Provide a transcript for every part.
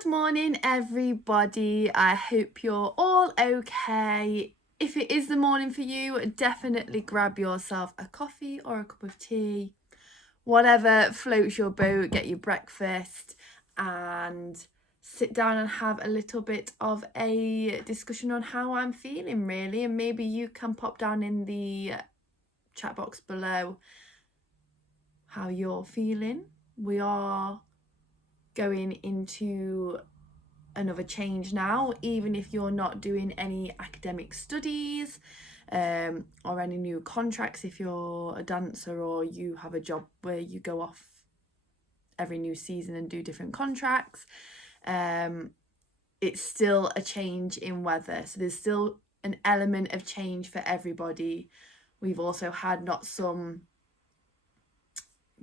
Good morning, everybody. I hope you're all okay. If it is the morning for you, definitely grab yourself a coffee or a cup of tea. Whatever floats your boat, get your breakfast and sit down and have a little bit of a discussion on how I'm feeling, really. And maybe you can pop down in the chat box below how you're feeling. We are going into another change now, even if you're not doing any academic studies or any new contracts, if you're a dancer or you have a job where you go off every new season and do different contracts, it's still a change in weather, so there's still an element of change for everybody. We've also had not some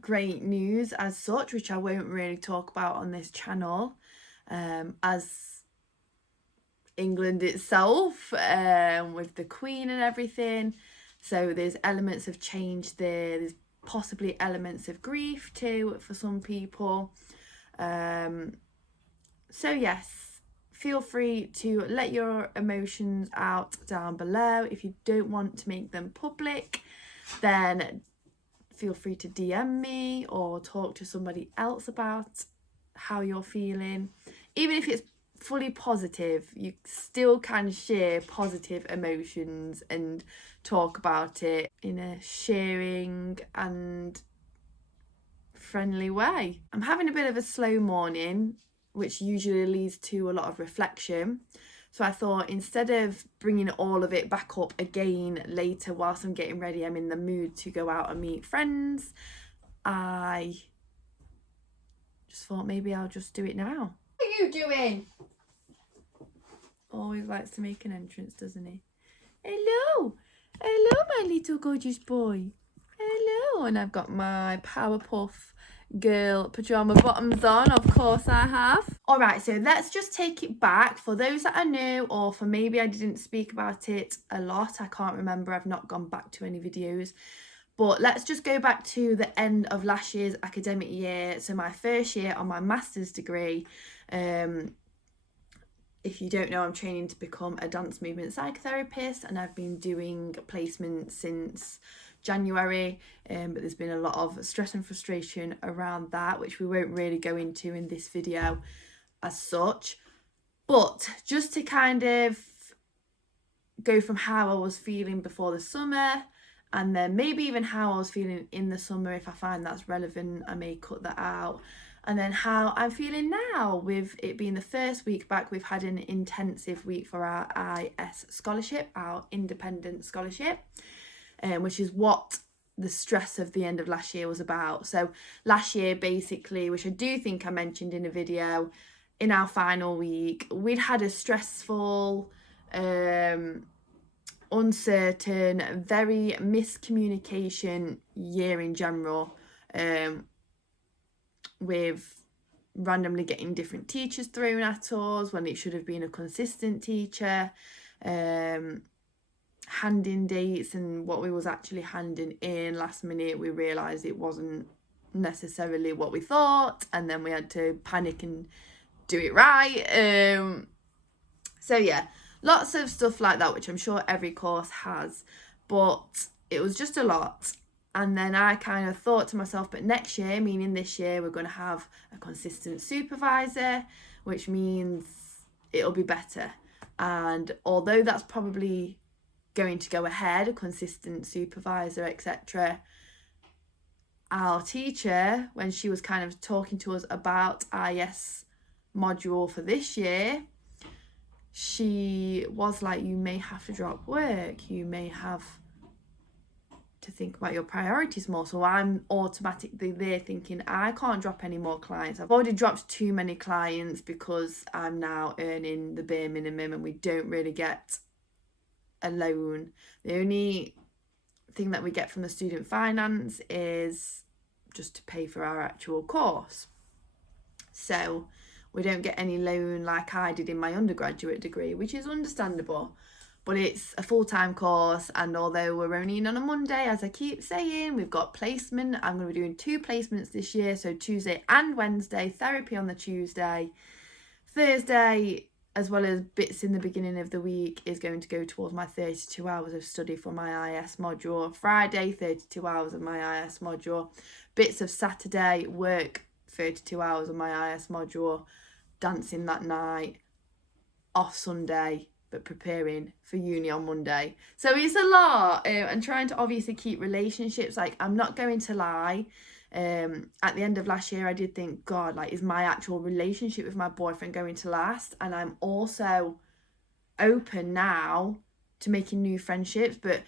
great news as such, which I won't really talk about on this channel, as England itself, with the Queen and everything. So there's elements of change there. There's possibly elements of grief too for some people. So yes, feel free to let your emotions out down below. If you don't want to make them public, then feel free to DM me or talk to somebody else about how you're feeling. Even if it's fully positive, you still can share positive emotions and talk about it in a sharing and friendly way. I'm having a bit of a slow morning, which usually leads to a lot of reflection. So I thought, instead of bringing all of it back up again later whilst I'm getting ready, I'm in the mood to go out and meet friends, I just thought maybe I'll just do it now. What are you doing? Always likes to make an entrance, doesn't he? Hello. Hello, my little gorgeous boy. Hello. And I've got my Powerpuff Girl pyjama bottoms on, of course I have. All right, so let's just take it back. For those that are new, or for maybe I didn't speak about it a lot, I can't remember, I've not gone back to any videos, but let's just go back to the end of last year's academic year. So my first year on my master's degree. If you don't know, I'm training to become a dance movement psychotherapist, and I've been doing placements since January, but there's been a lot of stress and frustration around that, which we won't really go into in this video as such. But just to kind of go from how I was feeling before the summer, and then maybe even how I was feeling in the summer, if I find that's relevant, I may cut that out. And then how I'm feeling now, with it being the first week back. We've had an intensive week for our IS scholarship, our independent scholarship, which is what the stress of the end of last year was about. So last year, basically, which I do think I mentioned in a video, in our final week, we'd had a stressful, uncertain, very miscommunication year in general, with randomly getting different teachers thrown at us when it should have been a consistent teacher, handing dates, and what we was actually handing in last minute, we realised it wasn't necessarily what we thought, and then we had to panic and do it right. So yeah, lots of stuff like that, which I'm sure every course has, but it was just a lot. And then I kind of thought to myself, but next year, meaning this year, we're going to have a consistent supervisor, which means it'll be better. And although that's probably going to go ahead, a consistent supervisor, etc., our teacher, when she was kind of talking to us about IS module for this year, she was like, you may have to drop work, you may have to think about your priorities more. So I'm automatically there thinking, I can't drop any more clients. I've already dropped too many clients because I'm now earning the bare minimum and we don't really get a loan. The only thing that we get from the student finance is just to pay for our actual course. So we don't get any loan like I did in my undergraduate degree, which is understandable. But it's a full-time course, and although we're only in on a Monday, as I keep saying, we've got placement. I'm going to be doing 2 placements this year, so Tuesday and Wednesday, therapy on the Tuesday, Thursday, as well as bits in the beginning of the week, is going to go towards my 32 hours of study for my IS module. Friday, 32 hours of my IS module. Bits of Saturday, work 32 hours of my IS module. Dancing that night. Off Sunday, but preparing for uni on Monday. So it's a lot, and trying to obviously keep relationships. Like, I'm not going to lie. At the end of last year, I did think, God, like, is my actual relationship with my boyfriend going to last? And I'm also open now to making new friendships, but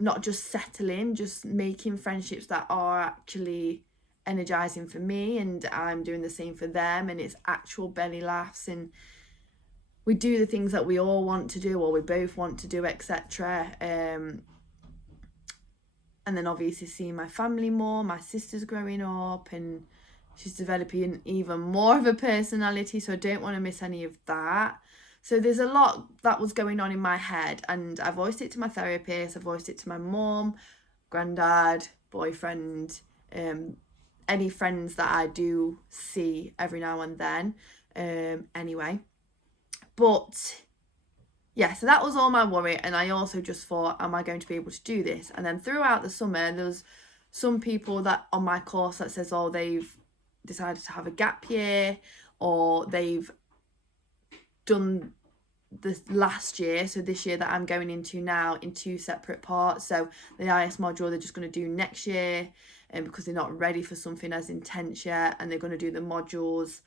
not just settling, just making friendships that are actually energizing for me, and I'm doing the same for them, and it's actual belly laughs, and we do the things that we all want to do, or we both want to do, etc. And then obviously seeing my family more. My sister's growing up and she's developing even more of a personality, so I don't want to miss any of that. So there's a lot that was going on in my head, and I voiced it to my therapist, I voiced it to my mum, granddad, boyfriend, any friends that I do see every now and then, anyway. But yeah, so that was all my worry, and I also just thought, am I going to be able to do this? And then throughout the summer, there was some people that on my course that says, oh, they've decided to have a gap year, or they've done the last year, so this year that I'm going into now, in 2 separate parts. So the IS module they're just going to do next year, and because they're not ready for something as intense yet, and they're going to do the modules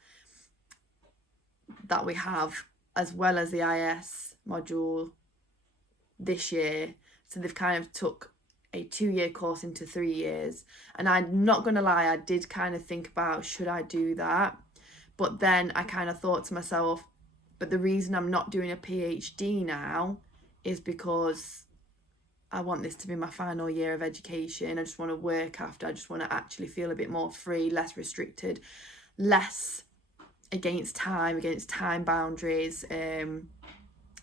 that we have as well as the IS module this year. So they've kind of took a 2-year course into 3 years, and I'm not gonna lie, I did kind of think about, should I do that? But then I kind of thought to myself, but the reason I'm not doing a PhD now is because I want this to be my final year of education. I just want to work after. I just want to actually feel a bit more free, less restricted, less against time boundaries, and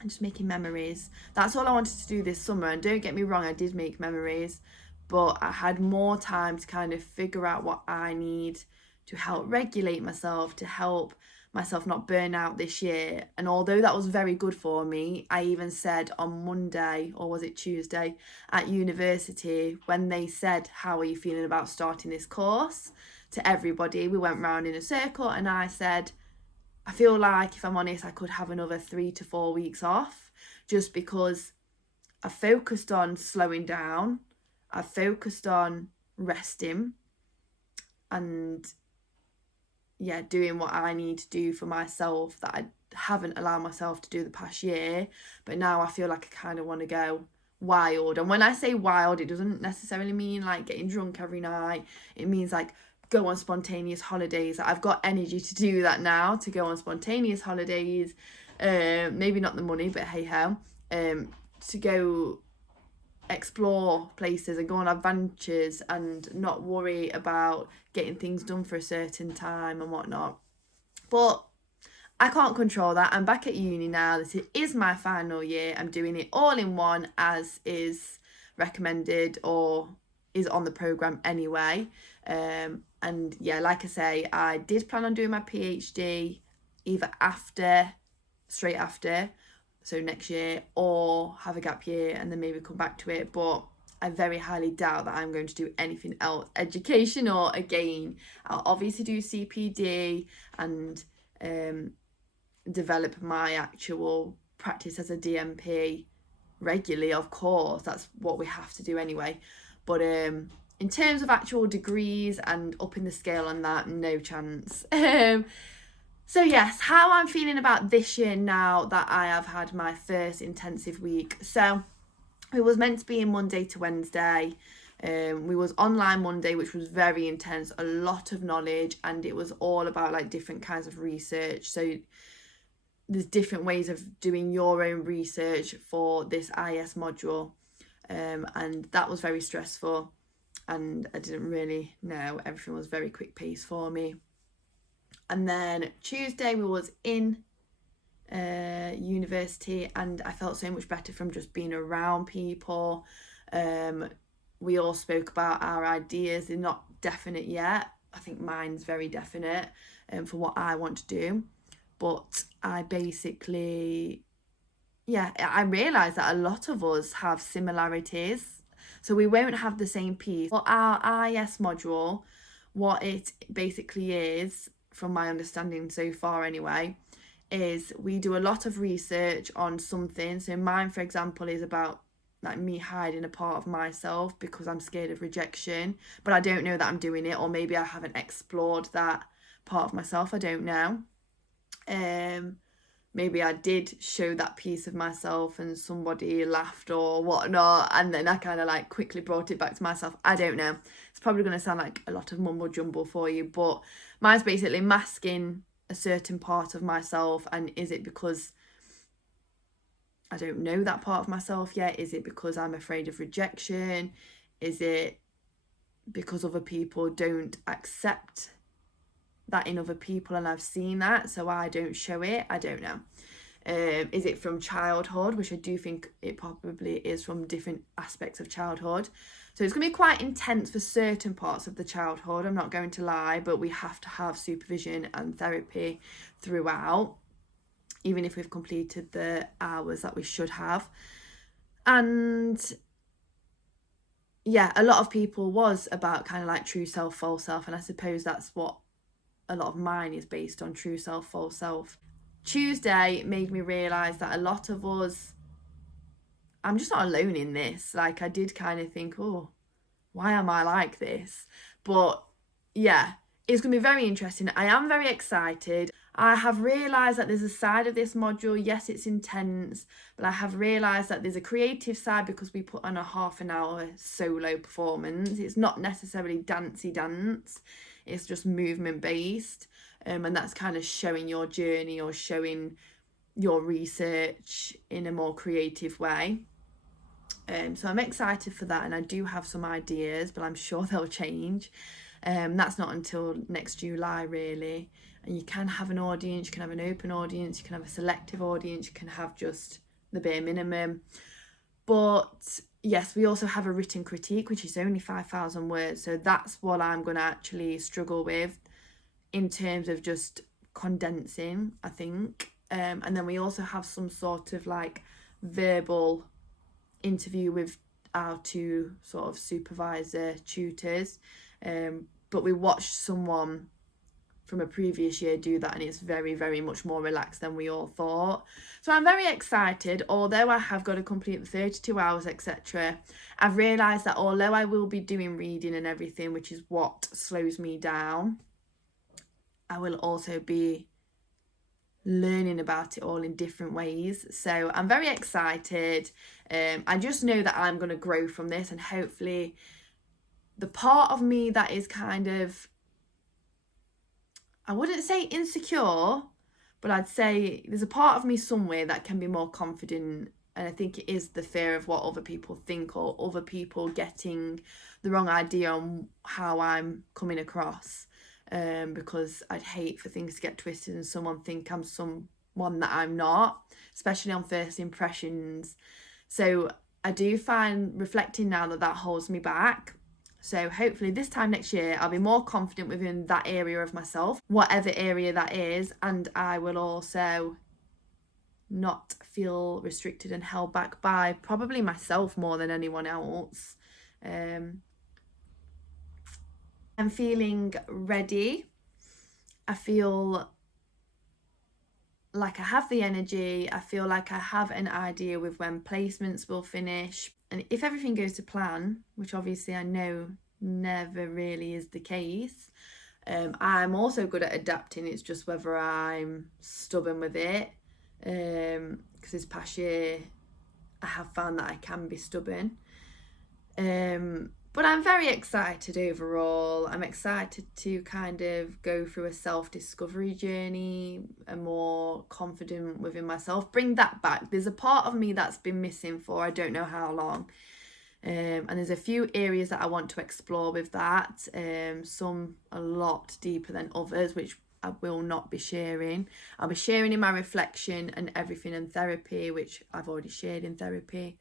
just making memories. That's all I wanted to do this summer, and don't get me wrong, I did make memories, but I had more time to kind of figure out what I need to help regulate myself, to help myself not burn out this year. And although that was very good for me, I even said on Monday, or was it Tuesday, at university, when they said, how are you feeling about starting this course, to everybody, we went round in a circle, and I said, I feel like, if I'm honest, I could have another 3 to 4 weeks off, just because I focused on slowing down, I focused on resting, and yeah, doing what I need to do for myself that I haven't allowed myself to do the past year. But now I feel like I kind of want to go wild. And when I say wild, it doesn't necessarily mean like getting drunk every night. It means like go on spontaneous holidays. I've got energy to do that now, to go on spontaneous holidays. Maybe not the money, but hey ho. To go explore places and go on adventures and not worry about getting things done for a certain time and whatnot. But I can't control that. I'm back at uni now. This is my final year. I'm doing it all in one, as is recommended or is on the programme anyway. And yeah, like I say, I did plan on doing my PhD either straight after, so next year, or have a gap year and then maybe come back to it. But I very highly doubt that I'm going to do anything else educational again. I'll obviously do CPD and develop my actual practice as a DMP regularly, of course. That's what we have to do anyway. But in terms of actual degrees and upping the scale on that, no chance. So yes, how I'm feeling about this year now that I have had my first intensive week. So it was meant to be in Monday to Wednesday. We was online Monday, which was very intense, a lot of knowledge, and it was all about like different kinds of research. So there's different ways of doing your own research for this IS module, and that was very stressful, and I didn't really know. Everything was very quick pace for me. And then Tuesday we was in university, and I felt so much better from just being around people. We all spoke about our ideas. They're not definite yet. I think mine's very definite for what I want to do. but I basically, yeah, I realised that a lot of us have similarities. So we won't have the same piece. Well, our IS module, what it basically is, from my understanding so far anyway, is we do a lot of research on something. So mine, for example, is about like me hiding a part of myself because I'm scared of rejection, but I don't know that I'm doing it, or maybe I haven't explored that part of myself. I don't know. Maybe I did show that piece of myself and somebody laughed or whatnot, and then I kind of like quickly brought it back to myself. I don't know. It's probably going to sound like a lot of mumble jumble for you, but mine's basically masking a certain part of myself. And is it because I don't know that part of myself yet? Is it because I'm afraid of rejection? Is it because other people don't accept that in other people and I've seen that, so I don't show it? I don't know. Is it from childhood, which I do think it probably is from different aspects of childhood. So it's going to be quite intense for certain parts of the childhood, I'm not going to lie, but we have to have supervision and therapy throughout, even if we've completed the hours that we should have. And yeah, a lot of people was about kind of like true self, false self, and I suppose that's what a lot of mine is based on, true self, false self. Tuesday made me realise that a lot of us, I'm just not alone in this. Like, I did kind of think, oh, why am I like this? But yeah, it's going to be very interesting. I am very excited. I have realised that there's a side of this module, yes, it's intense, but I have realised that there's a creative side because we put on a half an hour solo performance. It's not necessarily dancey dance, it's just movement based. And that's kind of showing your journey or showing your research in a more creative way. So I'm excited for that, and I do have some ideas, but I'm sure they'll change. That's not until next July really. And you can have an audience, you can have an open audience, you can have a selective audience, you can have just the bare minimum. But yes, we also have a written critique, which is only 5,000 words. So that's what I'm going to actually struggle with in terms of just condensing, I think. And then we also have some sort of like verbal interview with our two sort of supervisor tutors. But we watched someone from a previous year do that, and it's very, very much more relaxed than we all thought. So I'm very excited. Although I have got to complete the 32 hours, etc., I've realised that although I will be doing reading and everything, which is what slows me down, I will also be learning about it all in different ways. So I'm very excited. I just know that I'm going to grow from this, and hopefully the part of me that is kind of, I wouldn't say insecure, but I'd say there's a part of me somewhere that can be more confident. And I think it is the fear of what other people think, or other people getting the wrong idea on how I'm coming across. Because I'd hate for things to get twisted and someone think I'm someone that I'm not, especially on first impressions. So I do find reflecting now that holds me back. So hopefully this time next year, I'll be more confident within that area of myself, whatever area that is. And I will also not feel restricted and held back by probably myself more than anyone else. I'm feeling ready. I feel like I have the energy. I feel like I have an idea with when placements will finish. And if everything goes to plan, which obviously I know never really is the case, I'm also good at adapting. It's just whether I'm stubborn with it. Because this past year, I have found that I can be stubborn. But I'm very excited overall. I'm excited to kind of go through a self-discovery journey, a more confident within myself, bring that back. There's a part of me that's been missing for I don't know how long. And there's a few areas that I want to explore with that. Some a lot deeper than others, which I will not be sharing. I'll be sharing in my reflection and everything in therapy, which I've already shared in therapy.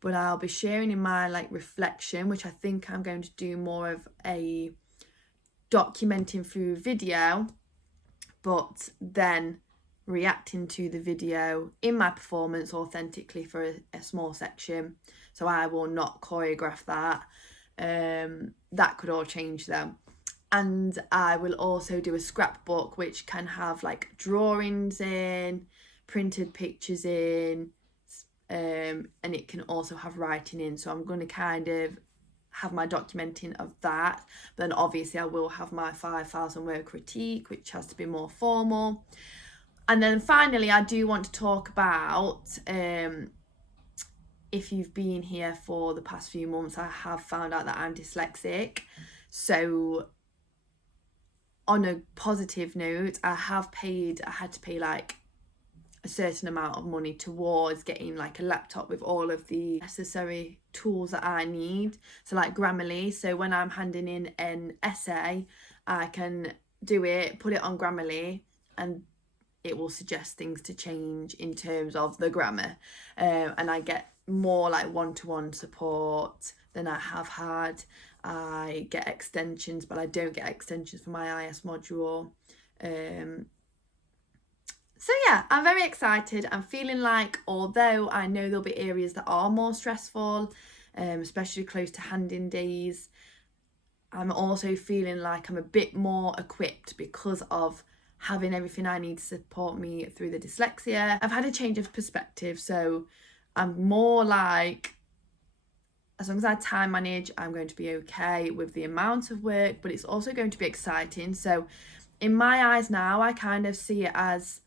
But I'll be sharing in my like reflection, which I think I'm going to do more of a documenting through video. But then reacting to the video in my performance authentically for a small section. So I will not choreograph that. That could all change though. And I will also do a scrapbook which can have like drawings in, printed pictures in, and it can also have writing in. So I'm going to kind of have my documenting of that. But then obviously I will have my 5,000 word critique, which has to be more formal. And then finally, I do want to talk about, if you've been here for the past few months, I have found out that I'm dyslexic. So on a positive note, I had to pay like a certain amount of money towards getting like a laptop with all of the necessary tools that I need. So like Grammarly. So when I'm handing in an essay, I can do it, put it on Grammarly, and it will suggest things to change in terms of the grammar. And I get more like one-to-one support than I have had. I get extensions, but I don't get extensions for my IS module. So yeah, I'm very excited. I'm feeling like, although I know there'll be areas that are more stressful, especially close to handing days, I'm also feeling like I'm a bit more equipped because of having everything I need to support me through the dyslexia. I've had a change of perspective, so I'm more like, as long as I time manage, I'm going to be okay with the amount of work, but it's also going to be exciting. So in my eyes now, I kind of see it as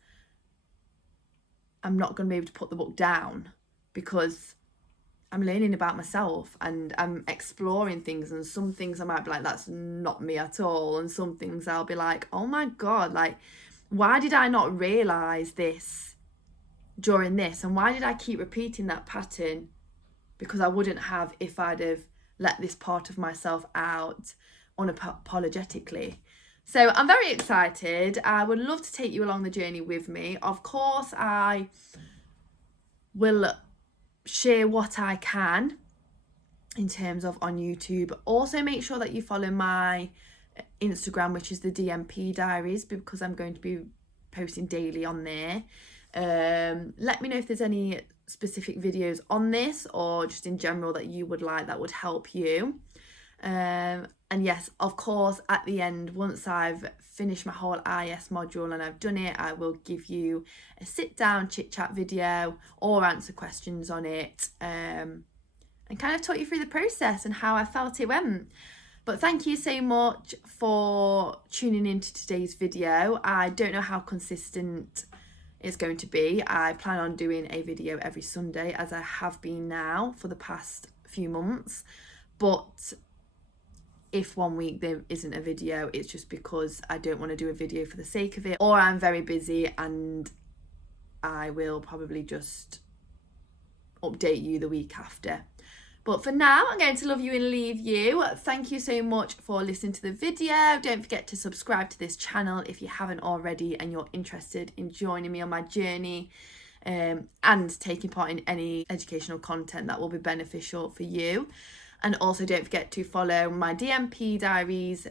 I'm not going to be able to put the book down, because I'm learning about myself and I'm exploring things, and some things I might be like, that's not me at all, and some things I'll be like, oh my god, like, why did I not realise this during this, and why did I keep repeating that pattern? Because I wouldn't have if I'd have let this part of myself out unapologetically. So I'm very excited. I would love to take you along the journey with me. Of course, I will share what I can in terms of on YouTube. Also make sure that you follow my Instagram, which is the Thedmpdiaries, because I'm going to be posting daily on there. Let me know if there's any specific videos on this or just in general that you would like that would help you. And yes, of course, at the end, once I've finished my whole IS module and I've done it, I will give you a sit down chit chat video or answer questions on it, and kind of talk you through the process and how I felt it went. But thank you so much for tuning into today's video. I don't know how consistent it's going to be. I plan on doing a video every Sunday, as I have been now for the past few months. But if one week there isn't a video, it's just because I don't want to do a video for the sake of it, or I'm very busy and I will probably just update you the week after. But for now, I'm going to love you and leave you. Thank you so much for listening to the video. Don't forget to subscribe to this channel if you haven't already and you're interested in joining me on my journey, and taking part in any educational content that will be beneficial for you. And also don't forget to follow my Thedmpdiaries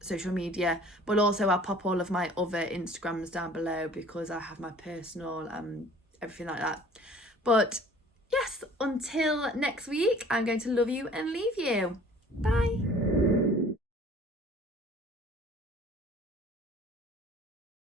social media, but also I'll pop all of my other Instagrams down below because I have my personal everything like that. But yes, until next week, I'm going to love you and leave you. Bye.